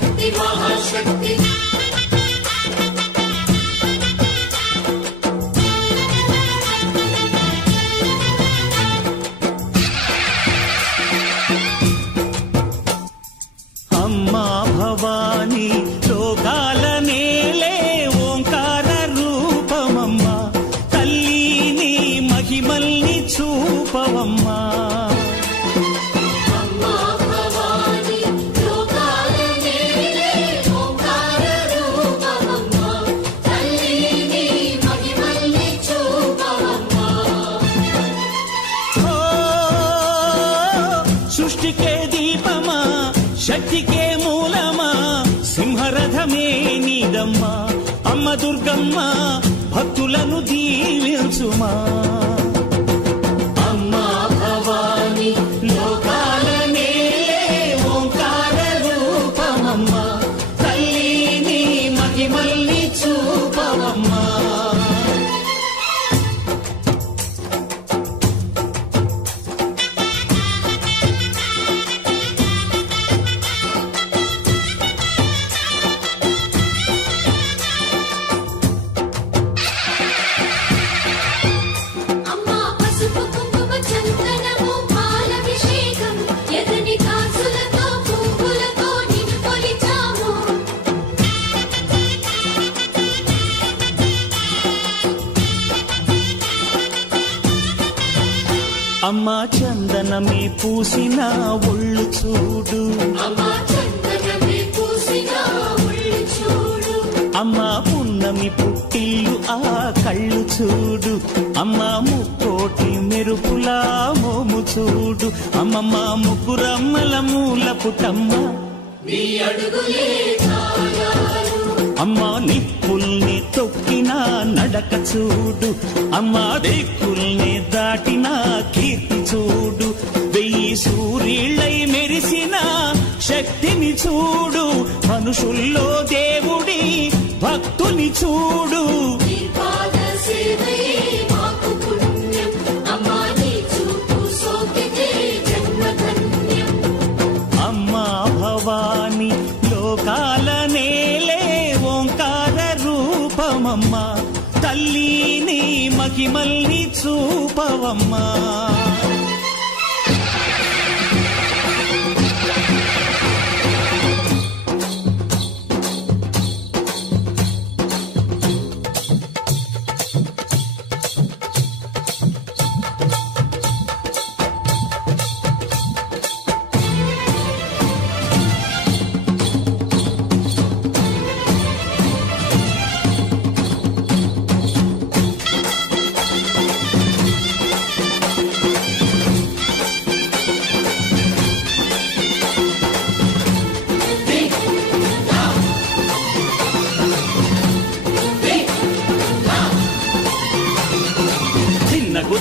శక్తి మహాశక్తి అమ్మా భవాని లోకాల నేలే ఓంకార రూపమమ్మా తల్లిని మహిమల్ని చూపవమ్మా సృష్టికే దీపమా శక్తికే మూలమా సింహరథమే నీదమ్మా అమ్మ దుర్గమ్మ భక్తులను దీవించుమా అమ్మా భవాని లోకాల నేలే ఓంకార రూపమమ్మా తల్లిని మహిమల్ని చూపవమ్మా అమ్మా చందనమే పూసిన ఒళ్ళు చూడు అమ్మా పున్నమి పుట్టిల్లు ఆ కళ్ళు చూడు అమ్మా ముక్కోటి మెరుపులా మోము చూడు అమ్మమ్మ ముగ్గురమ్మల మూల పుటమ్మ అమ్మా నిప్పుల్ని తొక్కిన నడక చూడు అమ్మా దిక్కుల్ని దాటిన కీర్తి చూడు వెయ్యి సూర్యులై మెరిసిన శక్తిని చూడు మనుషుల్లో దేవుడి భక్తుని చూడు అమ్మా భవాని లోకాల నేలే ఓంకార రూపమమ్మా తల్లిని మహిమల్ని చూపవమ్మా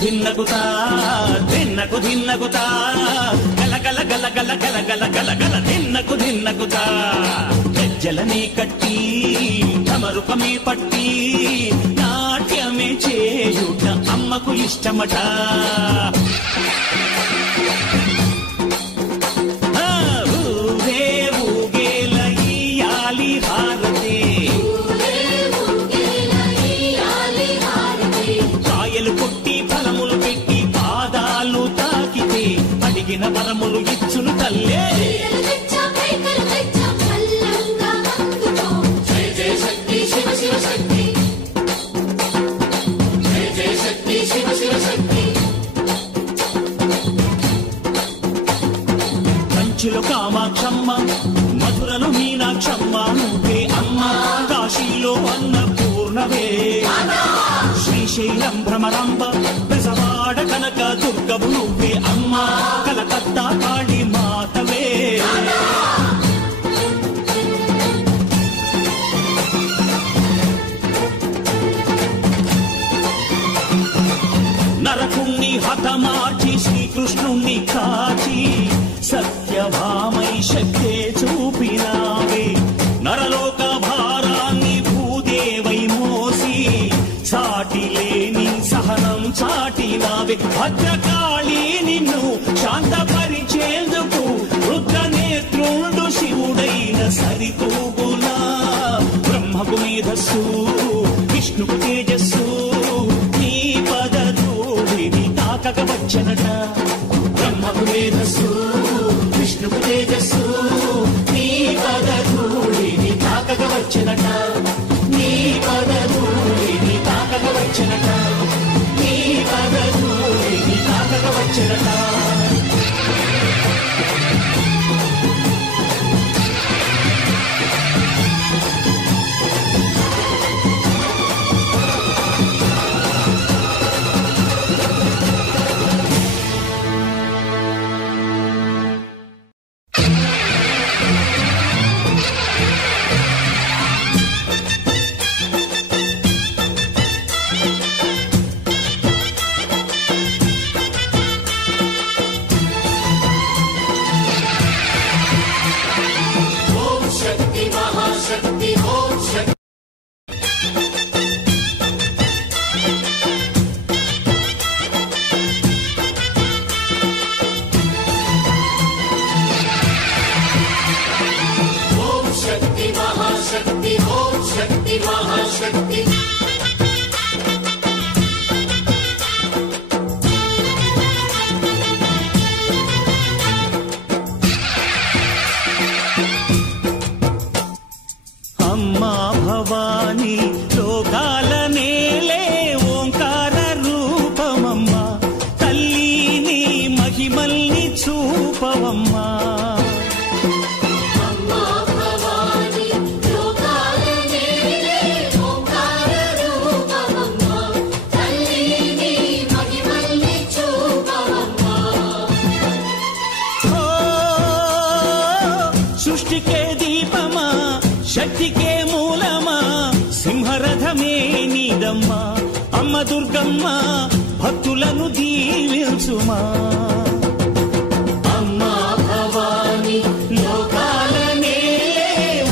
ధిన్నగుతా ధిన్నకు ధిన్నగుతా గల గల గల గల గల గల గల గల ధిన్నగుతా గజ్జలనే కట్టి తమరుపమే పట్టి నాట్యమే చేయుట అమ్మకు ఇష్టమట ఊరే ఊగేల ఇయ్యాలి హారతే కాయలు కొట్టి ఫలములు పెట్టి పాదాలు తాకితే అడిగిన వరములు ఇచ్చును తల్లే కంచిలో కామాక్షమ్మ మధురలో మీనాక్షమ్మ నువ్వే అమ్మ కాశీలో అన్నపూర్ణవే శ్రీశైలం భ్రమరాంబ బెజవాడ కనక దుర్గవు నువ్వే అమ్మ కలకత్తా కాళీ మాతవే నరకుణ్ణి హతమార్చి శ్రీకృష్ణుణ్ణి కాచి సత్యభామై శక్తే చూపినావే నరలోక భారాన్ని భూదేవై మోసి సాటి లేని సహనం చాటినావే భద్రకాళి నిన్ను శాంతపరిచేందుకు రుద్రనేత్రుండు శివుడైన సరితూగునా బ్రహ్మకు మేధస్సు విష్ణుకు తేజస్సు నీ పదధూళిని తాకక వచ్చనట బ్రహ్మకు మేధస్సు విష్ణుకు తేజస్సు నీ పదధూళిని తాకక వచ్చనట నీ పదధూళిని తాకక వచ్చనట నీ పదధూళిని తాకక వచ్చనట అమ్మా భవాని లోకాల నేలే ఓంకార రూపమమ్మా తల్లిని మహిమల్ని చూపవమ్మా సృష్టికే దీపమా శక్తికే మూలమా సింహరథమే నీదమ్మా అమ్మ దుర్గమ్మ భక్తులను దీవించుమా అమ్మా భవాని లోకాల నేలే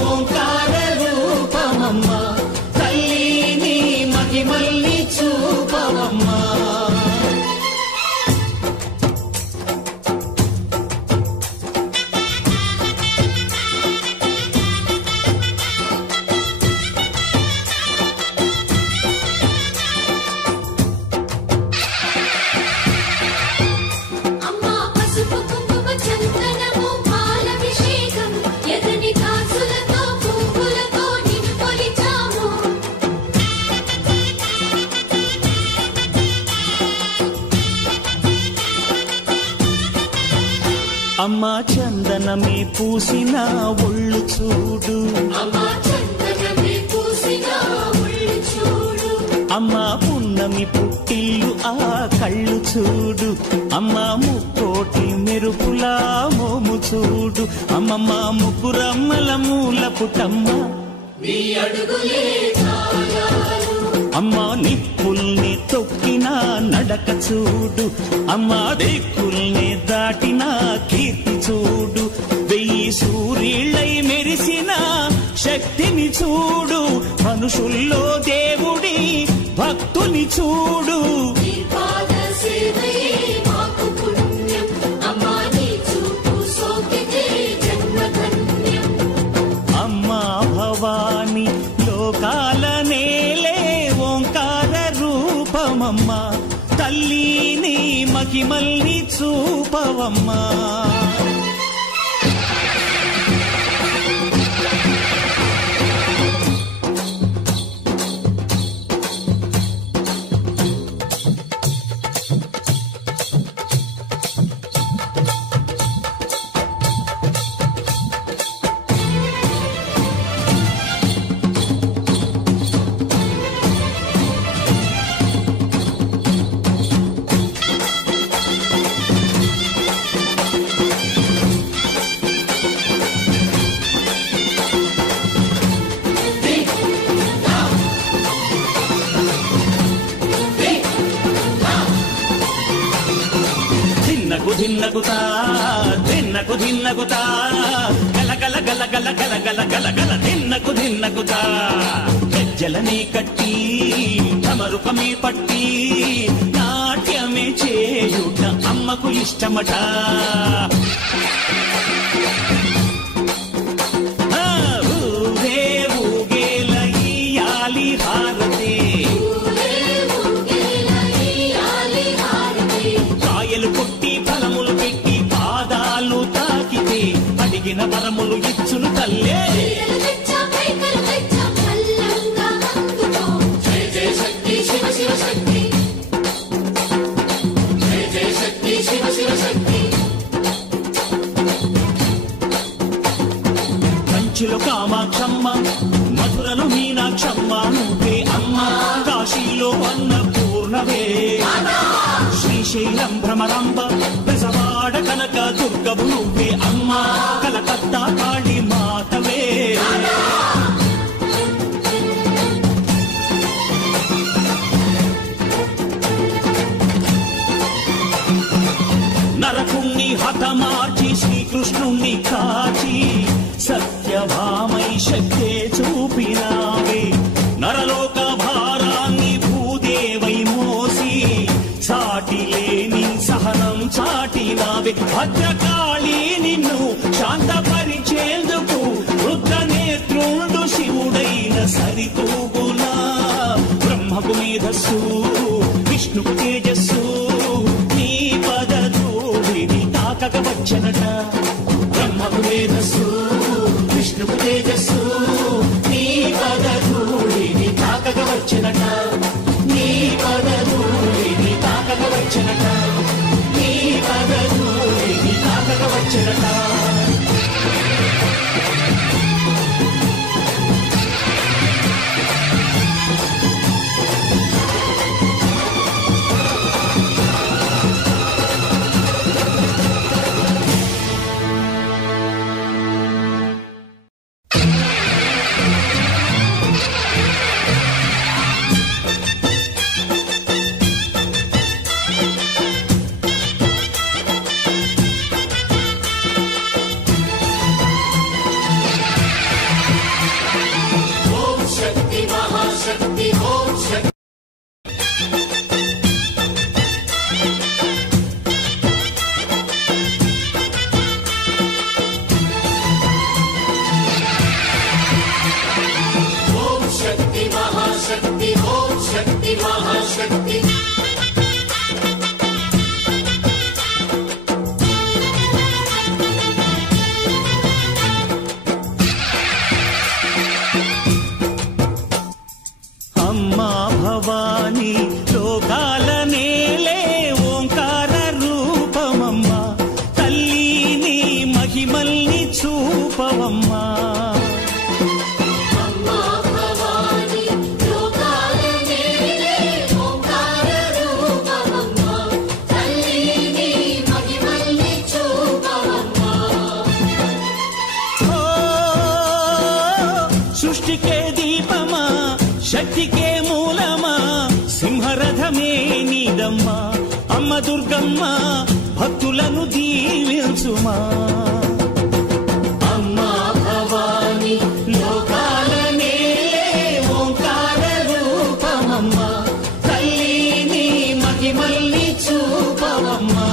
ఓంకార రూపమమ్మా తల్లిని మహిమల్ని చూపవమ్మా అమ్మా చందనమే పూసిన ఒళ్ళు చూడు అమ్మా పున్నమి పుట్టిల్లు ఆ కళ్ళు చూడు అమ్మా ముక్కోటి మెరుపులా మోము చూడు అమ్మమ్మ ముగ్గురమ్మల మూల పుటమ్మ అమ్మా నిప్పుల్ని తొక్కిన నడక చూడు అమ్మా దిక్కుల్ని దాటిన కీర్తి చూడు వెయ్యి సూర్యుళ్ళై మెరిసిన శక్తిని చూడు మనుషుల్లో దేవుడి భక్తుని చూడు అమ్మా భవాని లోకాల నేలే ఓంకార రూపమమ్మా తల్లిని మహిమల్ని చూపవమ్మా ధిన్నగుతా ధిన్నకు ధిన్నగుతా గల గల గల గల గల గల గల గల ధిన్నగుతా గజ్జలనే కట్టి తమరుకమే పట్టి నాట్యమే చేయుట అమ్మకు ఇష్టమట కామాక్షమ్మ, మధురలో మీనాక్షమ్మ నువ్వే అమ్మ, కాశీలో అన్నపూర్ణవే, శ్రీశైలం భ్రమరాంబ, బెజవాడ కనక దుర్గవు నువ్వే అమ్మ, కలకత్తా కాళీ మాతవే. నరకుణ్ణి హతమార్చి శ్రీకృష్ణుణ్ణి కాచి సత్యభామై శక్తే చూపినావే, నరలోక భారాన్ని భూదేవై మోసి సాటి లేని సహనం చాటినావే, భద్రకాళి నిన్ను శాంతపరిచేందుకు రుద్రనేత్రుండు శివుడైన సరితూగునా, బ్రహ్మకు మేధస్సు విష్ణుకు తేజస్సు నీ పదధూళిని తాకక వచ్చనట, బ్రహ్మకు మేధస్సు విష్ణుకు తేజస్సు నీ పదధూళిని తాకక వచ్చనట, నీ పదధూళిని తాకక వచ్చనట, నీ పదధూళిని తాకక వచ్చనట. అమ్మా భవాని లోకాల నేలే ఓంకార రూపమమ్మ, తల్లిని మహిమల్ని చూపవమ్మా, సృష్టికే దీపమా శక్తికే మూలమా, సింహరథమే నీదమ్మా, అమ్మ దుర్గమ్మ భక్తులను దీవించుమా. అమ్మా భవాని లోకాల నేలే ఓంకార రూపమమ్మ, తల్లిని మహిమల్ని చూపవమ్మా.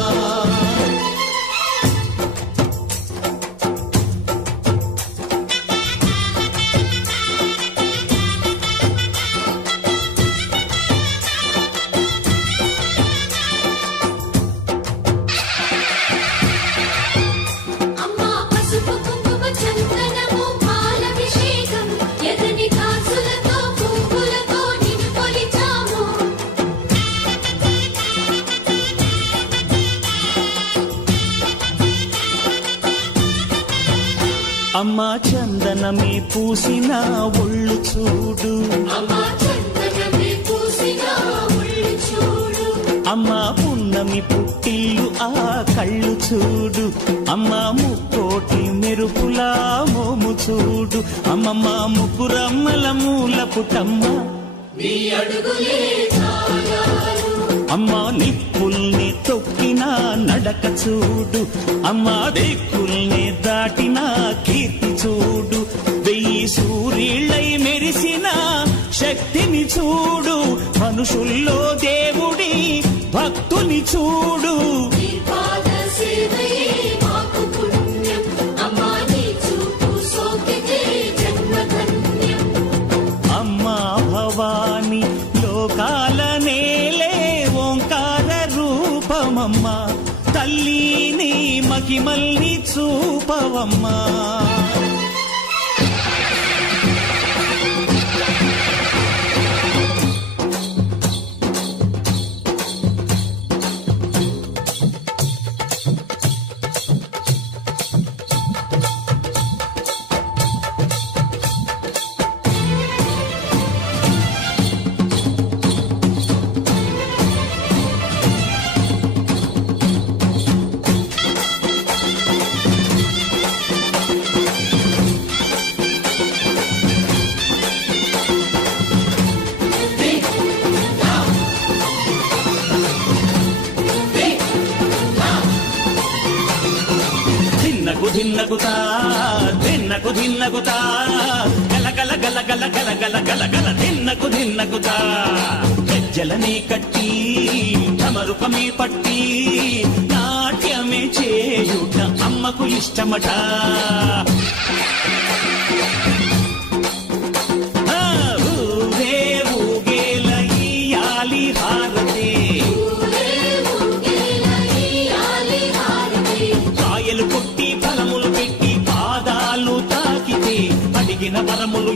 అమ్మా చందనమే పూసిన ఒళ్ళు చూడు, అమ్మా పున్నమి పుట్టిల్లు ఆ కళ్ళు చూడు, అమ్మా ముక్కోటి మెరుపులా మోము చూడు, అమ్మమ్మ ముగ్గురమ్మల మూల పుటమ్మ అమ్మా నిప్పుల్ని తొక్కిన నడక చూడు, అమ్మా దిక్కుల్ని దాటిన కీర్తి చూడు, వెయ్యి సూర్యుళ్ళై మెరిసిన శక్తిని చూడు, మనుషుల్లో దేవుడి భక్తుని చూడు. అమ్మా భవాని లోకాల నేలే ఓంకార రూపమమ్మ, తల్లిని మహిమల్ని చూపవమ్మా. దిన్నగుతా దిన్నకు దిన్నగుతా గల గల గల గల గల గల గల గల దిన్నకు దిన్నగుతా గజ్జలనే కట్టి తమరుకమే పట్టి నాట్యమే చేయుట అమ్మకు ఇష్టమట ఊరే ఊగేల ఇయ్యాలి హారతి కాయలు కొట్టి ఫలములు పెట్టి పాదాలు తాకితే అడిగిన వరములు